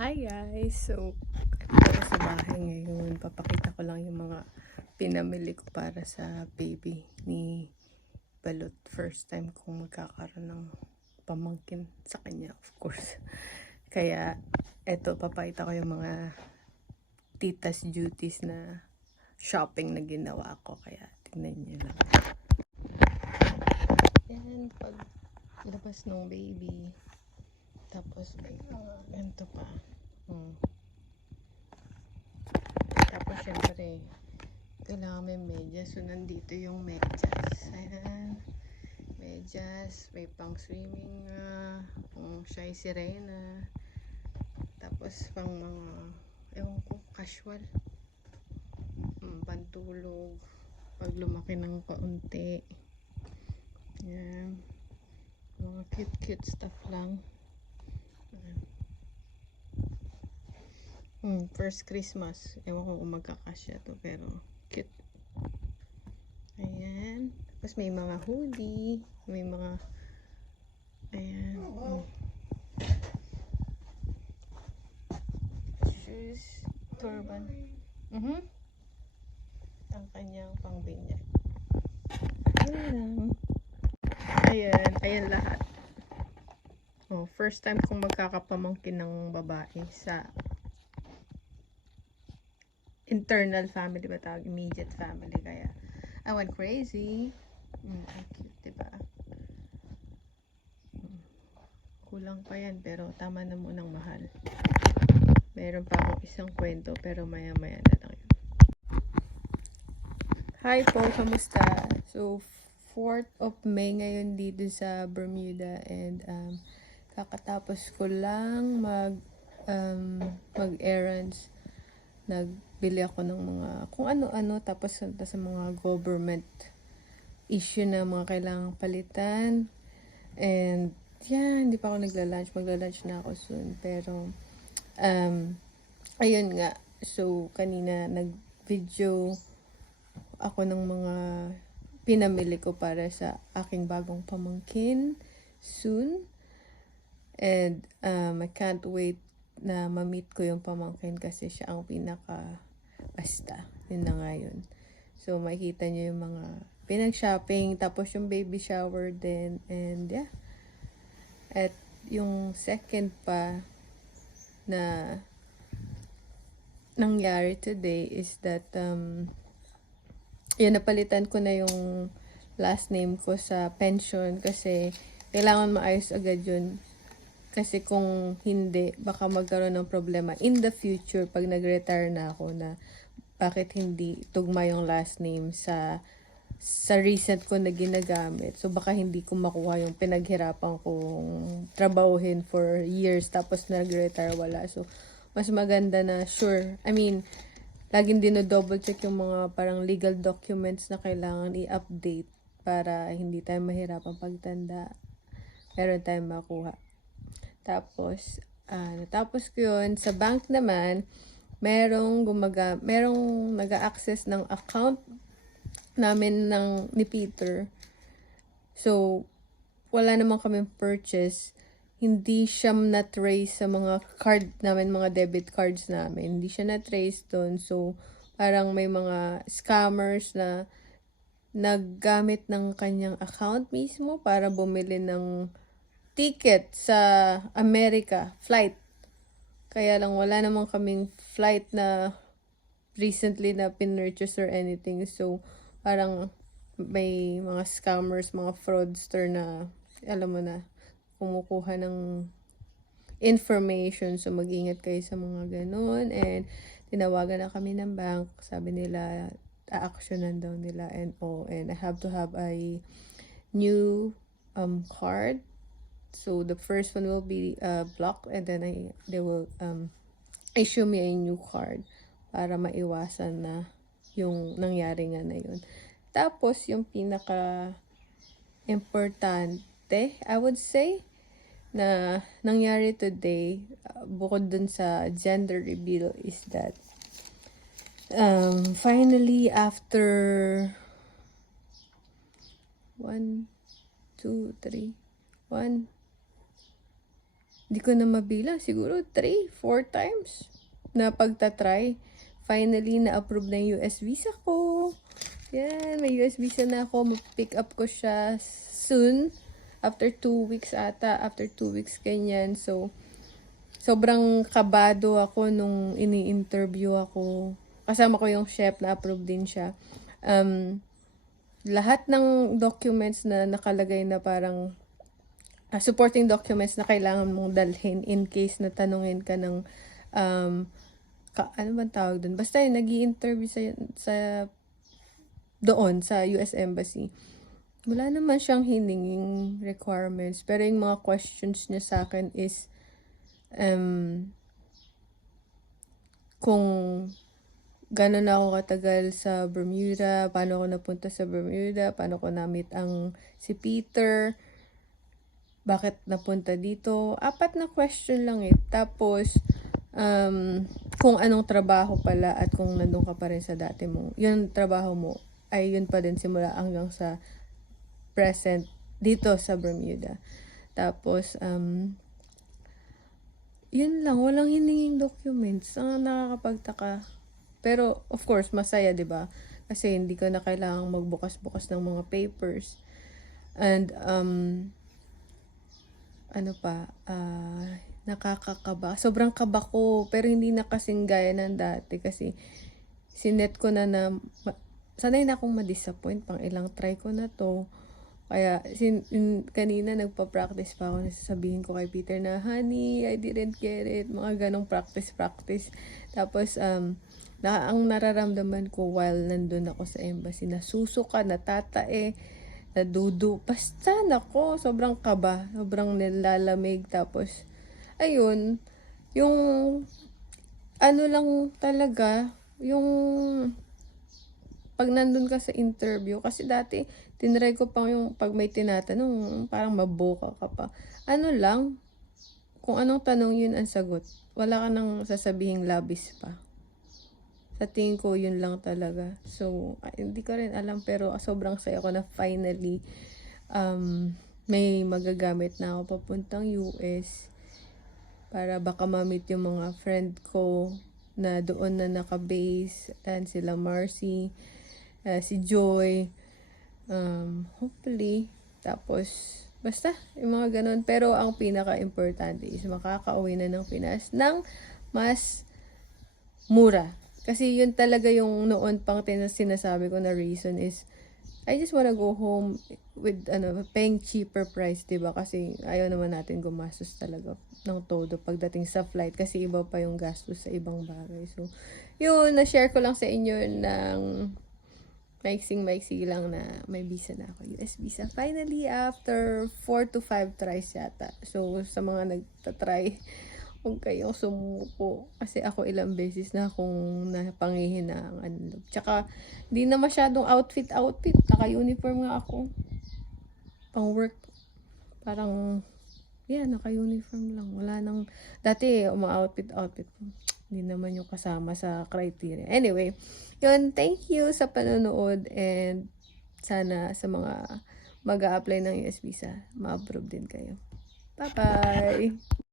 Hi guys! So, ako sa bahay ngayon. Papakita ko lang yung mga pinamili ko para sa baby ni Balot. First time kong magkakaroon ng pamangkin sa kanya, of course. Kaya, eto, papakita ko yung mga titas duties na shopping na ginawa ko. Kaya, tingnan niyo lang. Yan, pag labas ng baby. Tapos, may ganito pa. Tapos, syempre, kailangan may medyas. So, nandito yung medyas. Ayan. Medyas. May pang swimming Shy Sirena. Tapos, pang mga, ewan ko, casual. Pantulog. Pag lumaki ng kaunti. Ayan. Mga cute stuff lang. Ayan. First Christmas. Ewan ko kung magkakasya to, pero cute. Ayan. Tapos may mga hoodie. May mga, ayan. Shoes. Turban. Ang kanyang pangbinyag. Ayan. Ayan lahat. First time kong magkakapamangkin ng babae sa internal family ba tawag? Immediate family. Kaya, I went crazy. Ang cute, diba? Kulang pa yan, pero tama na munang mahal. Meron pa akong isang kwento, pero maya-maya na lang yun. Hi po, kamusta? So, 4th of May ngayon dito sa Bermuda, and kakatapos ko lang mag-errands. Nagbili ako ng mga kung ano-ano, tapos sa mga government issue na mga kailangang palitan. And hindi pa ako magla-lunch na ako soon, pero ayun nga. So, kanina nag-video ako ng mga pinamili ko para sa aking bagong pamangkin soon. And I can't wait na ma-meet ko yung pamangkin kasi siya ang basta. Yun na nga yun. So, makikita nyo yung mga pinag-shopping, tapos yung baby shower din, and yeah. At yung second pa na nangyari today is that napalitan ko na yung last name ko sa pension kasi kailangan maayos agad yun. Kasi kung hindi, baka magkaroon ng problema in the future pag nag-retire na ako, na bakit hindi tugma yung last name sa recent ko na ginagamit. So, baka hindi ko makuha yung pinaghirapan kong trabahuhin for years, tapos nag-retire wala. So, mas maganda na sure. I mean, laging double check yung mga parang legal documents na kailangan i-update para hindi tayo mahirapan pagtanda. Meron tayong makuha. Tapos, natapos ko yun. Sa bank naman, merong nag-access ng account namin ni Peter. So, wala naman kami purchase. Hindi siya na-trace sa mga card namin, mga debit cards namin. Hindi siya na-trace doon. So, parang may mga scammers na naggamit ng kanyang account mismo para bumili ng ticket sa America, flight. Kaya lang wala namang kaming flight na recently na pinurchase or anything. So, parang may mga scammers, mga fraudster na, alam mo na, kumukuha ng information. So, mag-ingat kayo sa mga ganun. And, tinawagan na kami ng bank. Sabi nila, a-actionan daw nila and I have to have a new card. So, the first one will be blocked, and then they will issue me a new card para maiwasan na yung nangyari nga na yun. Tapos, yung pinaka-importante, I would say, na nangyari today, bukod dun sa gender reveal, is that finally, after 1, 2, 3, 1, Di ko na mabilang. Siguro 3, 4 times na pagtatry. Finally, na-approve na yung US visa ko. Yan, may US visa na ako. Mag-pick up ko siya soon. After 2 weeks ata. After 2 weeks, ganyan. So, sobrang kabado ako nung ini-interview ako. Kasama ko yung chef na approve din siya. Lahat ng documents na nakalagay na parang supporting documents na kailangan mong dalhin in case na tanungin ka ng ano bang tawag dun? Basta yung nag-i-interview sa doon sa US Embassy. Wala naman siyang hininging requirements. Pero yung mga questions niya sa akin is kung gano'n ako katagal sa Bermuda, paano ako napunta sa Bermuda, paano ko na-meet si Peter, bakit napunta dito. 4 na question lang eh. Tapos, kung anong trabaho pala at kung nandun ka pa rin sa dati mo. Yung trabaho mo ay yun pa din simula hanggang sa present dito sa Bermuda. Tapos, yun lang. Walang hininging documents. Ang nakakapagtaka. Pero, of course, masaya, di ba? Kasi hindi ko na kailangang magbukas-bukas ng mga papers. And, nakakakaba. Sobrang kaba ko, pero hindi na kasing gaya ng dati kasi sinet ko na sanay na akong ma-disappoint, pang ilang try ko na to. Kaya kanina nagpa-practice pa ako, nasasabihin ko kay Peter na, honey, I didn't get it. Mga ganong practice. Tapos, ang nararamdaman ko while nandun ako sa embassy, nasusuka, natatae, basta nako, sobrang kaba, sobrang nilalamig. Tapos, ayun, yung ano lang talaga, yung pag nandun ka sa interview, kasi dati, tinry ko pang yung pag may tinatanong, parang maboka ka pa. Ano lang, kung anong tanong yun ang sagot. Wala ka nang sasabihing labis pa. Sa tingin ko, yun lang talaga. So, hindi ko rin alam, pero sobrang saya ko na finally, may magagamit na ako papuntang US. Para baka ma-meet yung mga friend ko na doon na naka-base. And sila Marcy, si Joy. Hopefully. Tapos, basta, yung mga ganun. Pero ang pinaka-importante is makaka-uwi na ng Pinas ng mas mura. Kasi yun talaga yung noon pang sinasabi ko na reason is I just wanna go home with paying cheaper price, diba? Kasi ayaw naman natin gumastos talaga ng todo pagdating sa flight kasi iba pa yung gastos sa ibang bagay. So, yun, na-share ko lang sa inyo ng maiksing-maiksi lang na may visa na ako. US visa. Finally, after 4 to 5 tries yata. So, sa mga nagtatry, huwag kayong sumuko. Kasi ako ilang beses na akong napanghihinaan. Tsaka, di na masyadong outfit. Naka-uniform nga ako. Pang work. Parang, naka-uniform lang. Wala nang, dati, outfit. Hindi naman yung kasama sa criteria. Anyway, yun, thank you sa panonood. And, sana sa mga mag-a-apply ng US visa, ma-approve din kayo. Bye-bye!